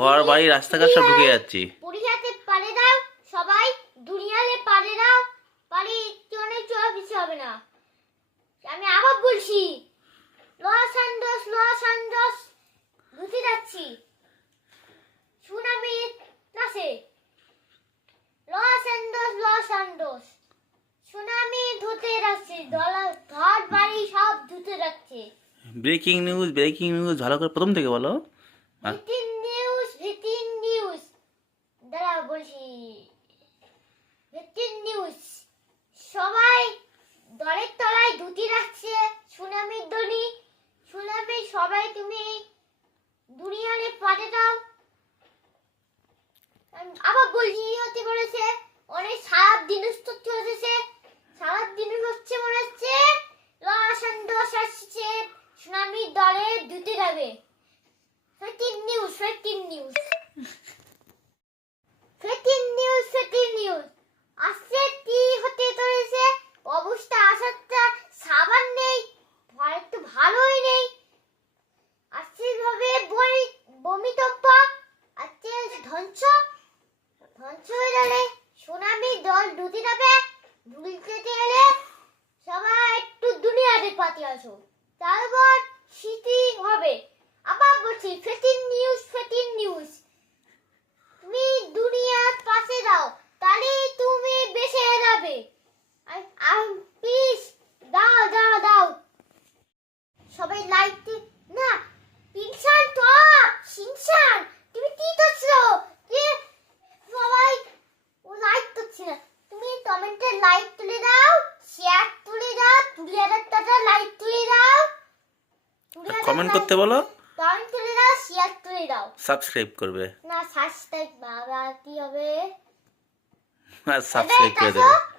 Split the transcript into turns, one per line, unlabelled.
ঘর বাড়ি রাস্তাঘাট সব ঢুকে যাচ্ছে।
পরীক্ষাতে পারে দাও সবাই পারে দাও পারি অনেক কিছু হবে না। আমি আবার বলছি লস অ্যান্ডস লস অ্যান্ডস ঘুরতে যাচ্ছি। সুনামি ক্লাসে লস অ্যান্ডস লস অ্যান্ডস সুনামি ধুতে যাচ্ছে ঘর বাড়ি সব ধুতে যাচ্ছে।
ব্রেকিং নিউজ ব্রেকিং নিউজ ভালো করে প্রথম থেকে বলো
ভিতিন নিউজ ভিতিন নিউজ দাঁড়া বলছি ভিতিন নিউজ সবাই দলের তলায় ধুতি রাখছে সুনামির ধ্বনি সুনামি, সবাই তুমি দুনিয়ালে পাঠে দাও। আবার বলছি হতে বলেছে, অনেক সারা দিন তথ্য হচ্ছে সারা দিন হচ্ছে মনে হচ্ছে লস দশ আসছে সুনামির দলে ধুতে যাবে ফেটিং নিউজ ফেটিং নিউজ ফেটিং নিউজ ফেটিং নিউজ আসছে কি হতে চলেছে অবস্থা আসারটা সাবান নেই ভয় তো ভালোই নেই আসছে ভাবে বমি বমি টপ্পা আসছে ধ্বংস ধ্বংস হয়ে গেলে সুনামি দল ডুতে যাবে ডুলতে গেলে সবাই একটু আসো তারপর স্মৃতি হবে। আবার বলছি ফেটিন নিউজ ফেটিন নিউজ তুমি দুনিয়ার পাশে দাও তাহলে তুমি বেঁচে যাবে। প্লিজ দাও দাও দাও। সবাই লাইক না পিনসান তো সিনসান তুমি কি করছ? যে সবাই ও লাইক করছে না। তুমি কমেন্টে লাইক তুলে দাও শেয়ার তুলে দাও তুলে টাকা লাইক তুলে দাও কুড়ি হাজার
কমেন্ট করতে বলো।
কমেন্ট করে দাও শেয়ার করে দাও।
সাবস্ক্রাইব করবে।
না সাবস্ক্রাইব বাবা কি হবে?
আর সাবস্ক্রাইব করে দেবে।